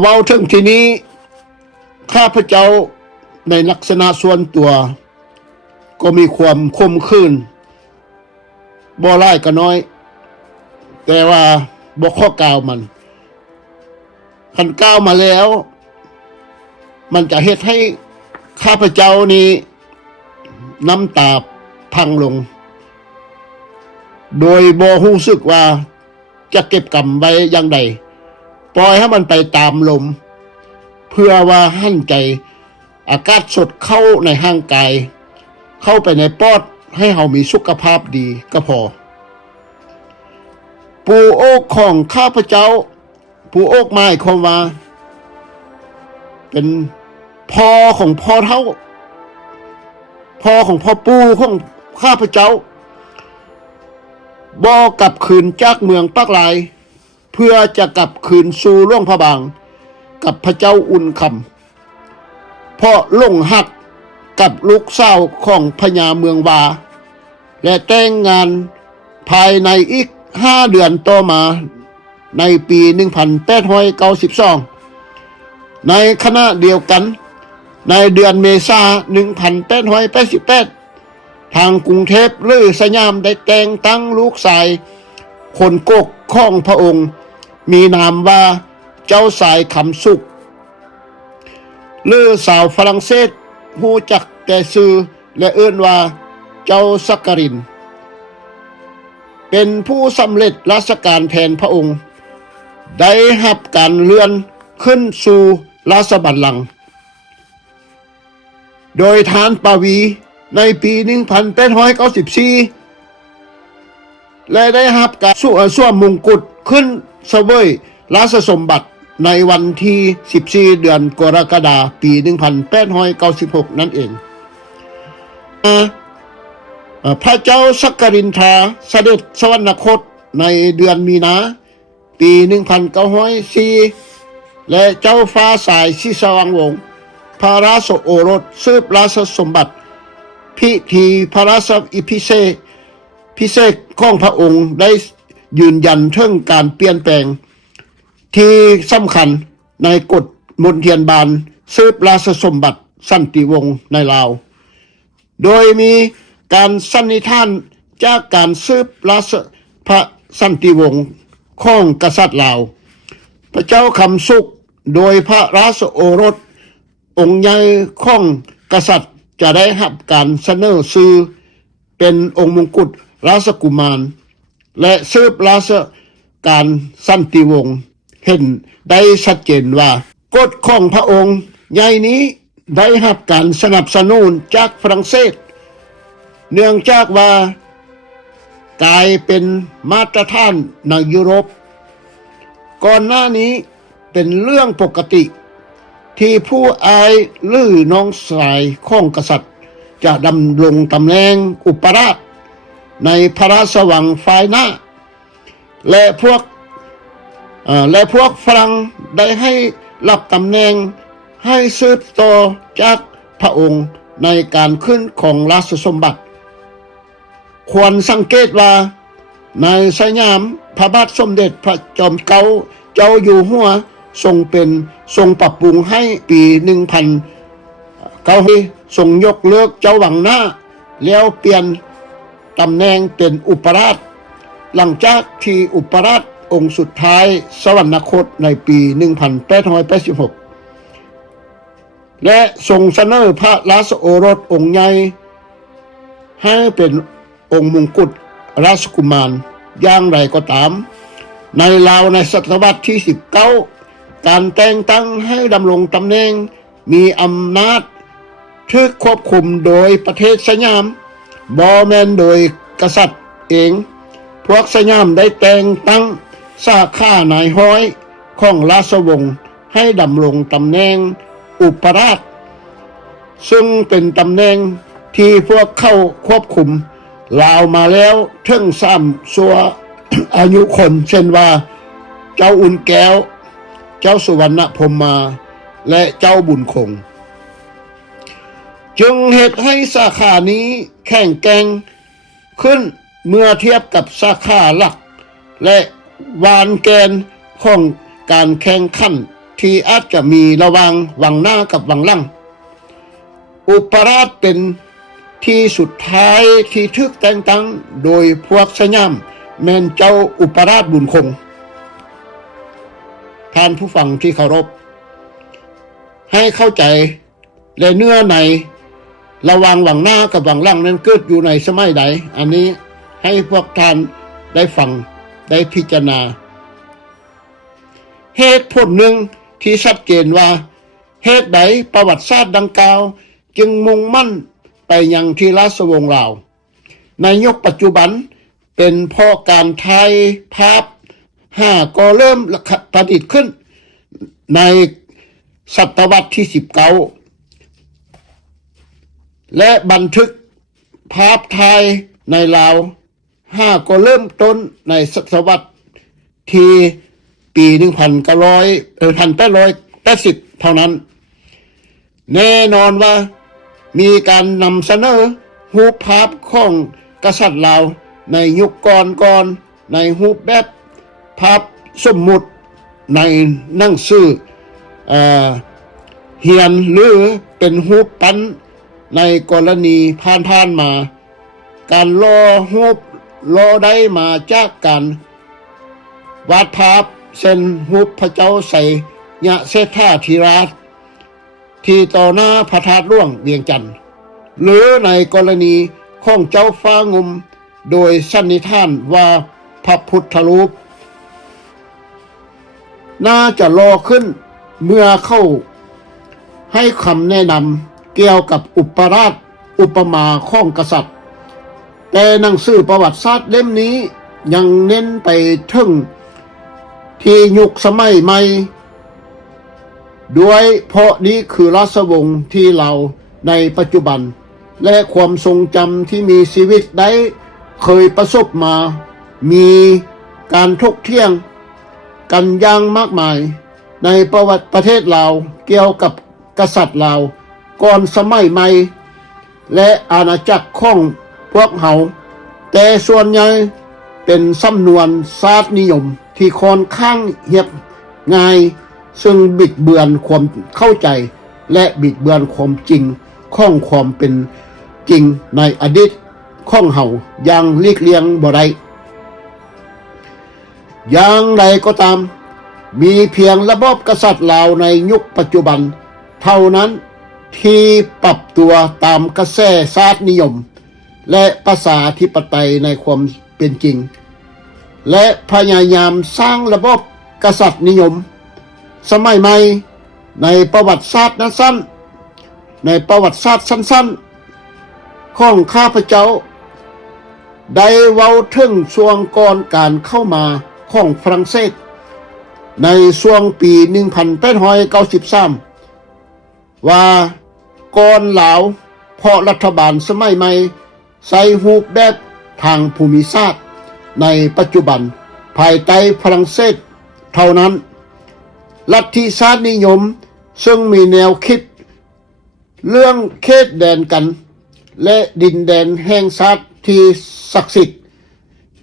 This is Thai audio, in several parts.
เว้าถึงทีนี้ข้าพเจ้าในลักษณะส่วนตัวก็มีความคมขื่นบ่ร้ายก็น้อย แต่ว่าบ่ข้อกล่าวมันคันกล่าวมาแล้วมันจะเฮ็ดให้ข้าพเจ้านี้น้ำตาพังลงโดยบ่รู้สึกว่าจะเก็บกำไว้อย่างใดปล่อยให้มันไปตามลมเพื่อว่าหั่นใจอากาศสดเข้าในร่างกายเข้าไปในปอดให้เฮามีสุขภาพดีก็พอปูโอกของข้าพเจ้าปูโอกหมายความว่าเป็นพ่อของพ่อเท่าพ่อของพ่อปู่ของข้าพเจ้าบ่กลับคืนจากเมืองปักหลายเพื่อจะกลับคืนสู่หลวงพระบางกับพระเจ้าอุ่นคำเพราะหลงหักกับลูกสาวของพญาเมืองวาและแต่งงานภายในอีก5 เดือนต่อมาในปี1892ในขณะเดียวกันในเดือนเมษายน1888ทางกรุงเทพหรือสยามได้แต่งตั้งลูกชายคนกกของพระองค์มีนามว่าเจ้าสายคำสุขหรือสาวฝรั่งเศสฮู้จักแต่ชื่อและเอิ้นว่าเจ้าสักกรินเป็นผู้สำเร็จราชการแทนพระองค์ได้รับการเลื่อนขึ้นสู่ราชบัลลังก์โดยทานปวีในปี1894และได้รับการสวมมงกุฎขึ้นเสวยราชสมบัติในวันที่14เดือนกรกฎาคมปี1896นั่นเองพระเจ้าสักกรินทราเสด็จสวรรคตในเดือนมีนาปี1904และเจ้าฟ้าสายชิสวังวงศ์พระราชโอรสสืบราชสมบัติพิธีพระราชพิเศษของพระองค์ได้ยืนยันถึงการเปลี่ยนแปลงที่สำคัญในกฎมนเทียนบานสืบราชสมบัติสันติวงศ์ในลาวโดยมีการสันนิษฐานจากการสืบราชพระสันติวงศ์ของกษัตริย์ลาวพระเจ้าคำสุขโดยพระราชโอรสองค์ใหญ่ของกษัตริย์จะได้รับการเสนอชื่อเป็นองค์มงกุฎราชกุมารและสืบราชการสันติวงศ์เห็นได้ชัดเจนว่ากฎของพระองค์ใหญ่นี้ได้รับการสนับสนุนจากฝรั่งเศสเนื่องจากว่ากลายเป็นมาตรฐานในยุโรปก่อนหน้านี้เป็นเรื่องปกติที่ผู้อายหรือน้องชายของกษัตริย์จะดำรงตำแหน่งอุปราชในพระราชวังฝ่ายหน้าและพวกฝรั่งได้ให้รับตำแหน่งให้สืบต่อจากพระองค์ในการขึ้นของราชสมบัติควรสังเกตว่าในสยามพระบาทสมเด็จพระจอมเกล้าเจ้าอยู่หัวทรงปรับปรุงให้ปี1900ทรงยกเลิกเจ้าวังหน้าแล้วเปลี่ยนตำแหน่งเป็นอุปราชหลังจากที่อุปราชองค์สุดท้ายสวรรคตในปี1886และทรงเสนอพระราชโอรสองค์ใหญ่ให้เป็นองค์มงกุฎราชกุมารอย่างไรก็ตามในลาวในศตวรรษที่19การแต่งตั้งให้ดำรงตำแหน่งมีอำนาจถูกควบคุมโดยประเทศสยามบ่แม่นโดยกษัตริย์เองพวกสยามได้แต่งตั้งสาขานายห้อยของราชวงศ์ให้ดำรงตำแหน่งอุปราชซึ่งเป็นตำแหน่งที่พวกเขาควบคุมลาวมาแล้วถึง3 ชั่ว อายุคนเช่นว่าเจ้าอุ่นแก้วเจ้าสุวรรณพรหมาและเจ้าบุญคงจึงเหตุให้สาขานี้แข็งแกร่งขึ้นเมื่อเทียบกับสาขาหลักและวานแกนของการแข่งขัน ที่อาจจะมีระหว่างวังหน้ากับวังหลังอุปราชเป็นที่สุดท้ายที่ทึกแต่งตั้งโดยพวกสยามแม่นเจ้าอุปราชบุญคงท่านผู้ฟังที่เคารพให้เข้าใจและเนื้อในระหว่างวังหน้ากับวังหลังนั้นเกิดอยู่ในสมัยใดอันนี้ให้พวกท่านได้ฟังได้พิจารณาเหตุผลหนึ่งที่ชัดเจนว่าเหตุใดประวัติศาสตร์ดังกล่าวจึงมุ่งมั่นไปยังที่ราชวงศ์ลาวในยุคปัจจุบันเป็นเพราะการถ่ายภาพก็เริ่มประดิษฐ์ขึ้นในศตวรรษที่19และบันทึกภาพถ่ายในลาวก็เริ่มต้นในศตวรรษที่ปี1880เท่านั้นแน่นอนว่ามีการนำเสนอรูปภาพของกษัตริย์ลาวในยุคก่อนในรูปแบบภาพสมมุติในหนังสือเฮียนหรือเป็นรูปปั้นในกรณีผ่านมาการรอได้มาจากการวาดภาพเส้นรูปพระเจ้าไสยเศรษฐาธิราชที่ต่อหน้าพระธาตุหลวงเวียงจันทร์หรือในกรณีของเจ้าฟ้างุมโดยสันนิษฐานว่าพระพุทธรูปน่าจะรอขึ้นเมื่อเข้าให้คำแนะนำเกี่ยวกับอุปราชอุปมาของกษัตริย์แต่หนังสือประวัติศาสตร์เล่มนี้ยังเน้นไปถึงที่ยุคสมัยใหม่ด้วยเพราะนี้คือราชวงศ์ที่เราในปัจจุบันและความทรงจำที่มีชีวิตได้เคยประสบมามีการถกเถียงกันอย่างมากมายในประวัติประเทศลาวเกี่ยวกับกษัตริย์ลาวก่อนสมัยใหม่และอาณาจักรของพวกเขาแต่ส่วนใหญ่เป็นสำนวนศาสตร์นิยมที่ค่อนข้างเรียบง่ายซึ่งบิดเบือนความเข้าใจและบิดเบือนความจริงของความเป็นจริงในอดีตของเฮาอย่างหลีกเลี่ยงบ่ได้อย่างไรก็ตามมีเพียงระบอบกษัตริย์ลาวในยุคปัจจุบันเท่านั้นที่ปรับตัวตามกระแสศาสตร์นิยมและประชาธิปไตยในความเป็นจริงและพยายามสร้างระบบกษัตริย์นิยมสมัยใหม่ในประวัติศาสตร์สั้นๆของข้าพเจ้าได้เว้าถึงช่วงก่อนการเข้ามาของฝรั่งเศสในช่วงปี1893ว่าก่อนลาวเพราะรัฐบาลสมัยใหม่ใส่รูปแบบทางภูมิศาสตร์ในปัจจุบันภายใต้ฝรั่งเศสเท่านั้นลัทธิชาตินิยมซึ่งมีแนวคิดเรื่องเขตแดนกันและดินแดนแห่งชาติที่ศักดิ์สิทธิ์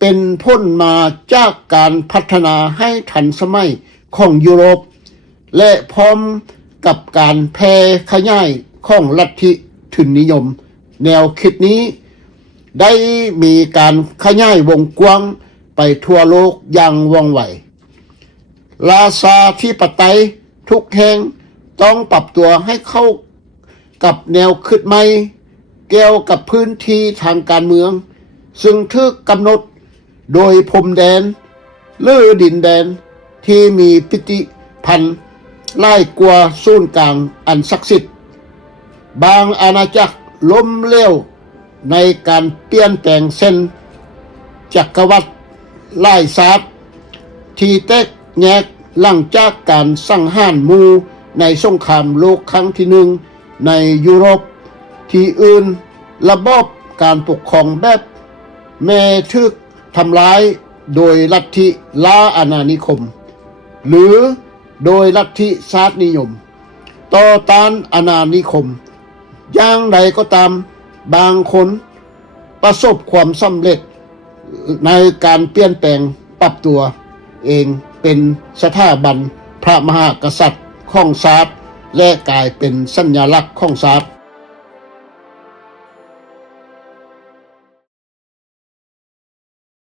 เป็นผลมาจากการพัฒนาให้ทันสมัยของยุโรปและพร้อมกับการแพร่ขยายของลัทธิทุนนิยมแนวคิดนี้ได้มีการขยายวงกว้างไปทั่วโลกอย่างว่องไวราชาธิปไตยทุกแห่งต้องปรับตัวให้เข้ากับแนวคิดใหม่เกี่ยวกับพื้นที่ทางการเมืองซึ่งถูกกำหนดโดยพรมแดนหรือดินแดนที่มีพิพิธภัณฑ์หลายกว่าศูนย์กลางอันศักดิ์สิทธิ์บางอาณาจักรล้มเหลวในการเปลี่ยนแปลงเส้นจักรวรรดิหลายศาสตร์ที่แตกแยกหลังจากการสังหารหมู่ในสงครามโลกครั้งที่หนึ่งในยุโรปที่อื่นระบอบการปกครองแบบแม่ทึกทำลายโดยลัทธิล้าอาณานิคมหรือโดยลัทธิชาตินิยมต่อต้านอาณานิคมอย่างไรก็ตามบางคนประสบความสำเร็จในการเปลี่ยนแปลงปรับตัวเองเป็นสถาบันพระมหากษัตริย์ ของศาสตร์และกลายเป็นสัญลักษณ์ของศาสตร์